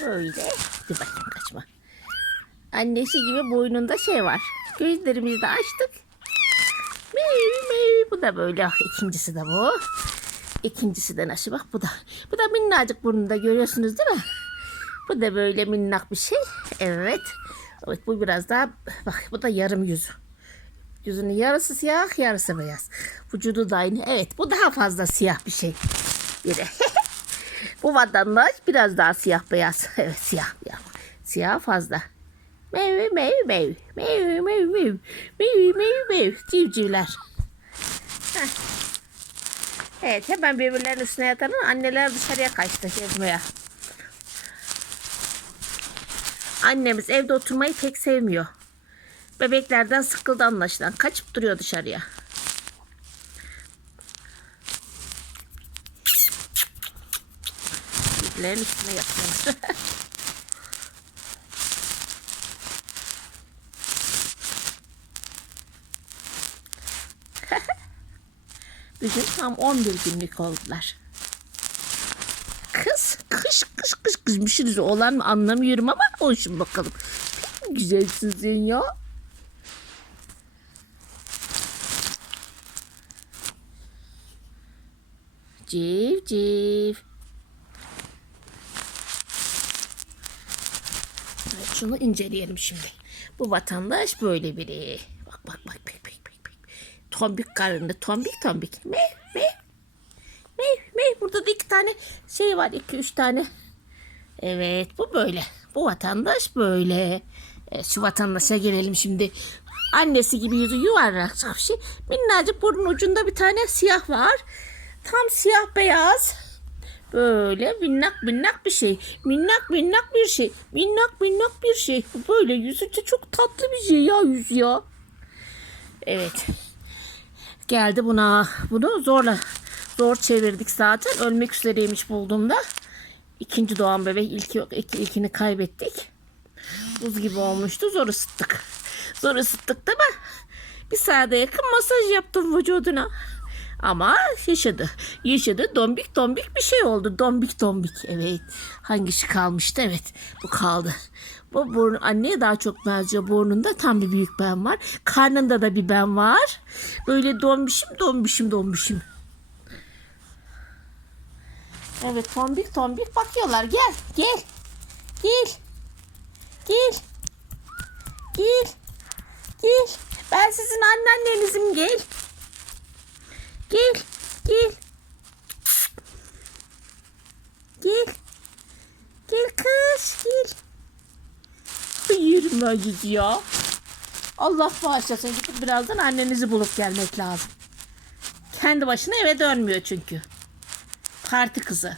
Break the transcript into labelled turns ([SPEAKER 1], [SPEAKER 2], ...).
[SPEAKER 1] Böyle. Dur bakayım kaçma. Annesi gibi boynunda şey var. Gözlerimizi de açtık. Mev mev. Bu da böyle. Ah, İkincisi de bu. İkincisi de nasıl bak bu da. Bu da minnacık burnunda görüyorsunuz değil mi? Bu da böyle minnak bir şey. Evet. Evet bu biraz daha bak bu da yarım yüzü. Yüzünün yarısı siyah yarısı beyaz. Vücudu da aynı. Evet bu daha fazla siyah bir şey. Biri. bu vatandaş biraz daha siyah beyaz. Evet siyah. Siyah, siyah fazla. Mev mev mev. Mev mev mev. Mev mev mev. Civcivler. Heh. Evet hemen birbirlerinin üstüne yatalım. Anneler dışarıya kaçtı gezmeye. Annemiz evde oturmayı pek sevmiyor. Bebeklerden sıkıldı anlaşılan. Kaçıp duruyor dışarıya. Birbirlerinin üstüne yatıyorlar. Bugün tam 11 günlük oldular. Kız, kış kış kış kızmışsınız. Olan mı anlamıyorum ama olsun bakalım. Güzelsin ya. Civ civ. Evet, şunu inceleyelim şimdi. Bu vatandaş böyle biri. Bak bak bak bak bak bak. bak. Tombik karnında tombik tombik. Me me. Me me. Burada da iki tane şey var. iki üç tane. Evet bu böyle. Bu vatandaş böyle. Evet, şu vatandaşa gelelim şimdi. Annesi gibi yüzü yuvarlak şey. Minnacık burnun ucunda bir tane siyah var. Tam siyah beyaz. Böyle minnak minnak bir şey. Minnak minnak bir şey. Minnak minnak bir şey. Böyle yüzü de çok tatlı bir şey ya yüz ya. Evet. Geldi buna. Bunu zorla zor çevirdik zaten. Ölmek üzereymiş bulduğumda. İkinci doğan bebek ilki yok. İlk, ilkini kaybettik. Buz gibi olmuştu. Zor ısıttık. Zor ısıttık değil mi? Bir saate yakın masaj yaptım vücuduna. Ama yaşadı. Yaşadı. Dombik dombik bir şey oldu. Dombik dombik. Evet. Hangisi kalmıştı? Evet. Bu kaldı. Bu burun anneye daha çok benziyor. Burnunda tam bir büyük ben var. Karnında da bir ben var. Böyle dombişim dombişim dombişim. Evet tombik tombik bakıyorlar. Gel gel. Gel. Gel. Gel. Gel. Ben sizin anneannenizim. Gel. Gel. Gel. Gel kız gel. Sizi ya. Allah bağışlasın. Gidip birazdan annenizi bulup gelmek lazım. Kendi başına eve dönmüyor çünkü. Parti kızı.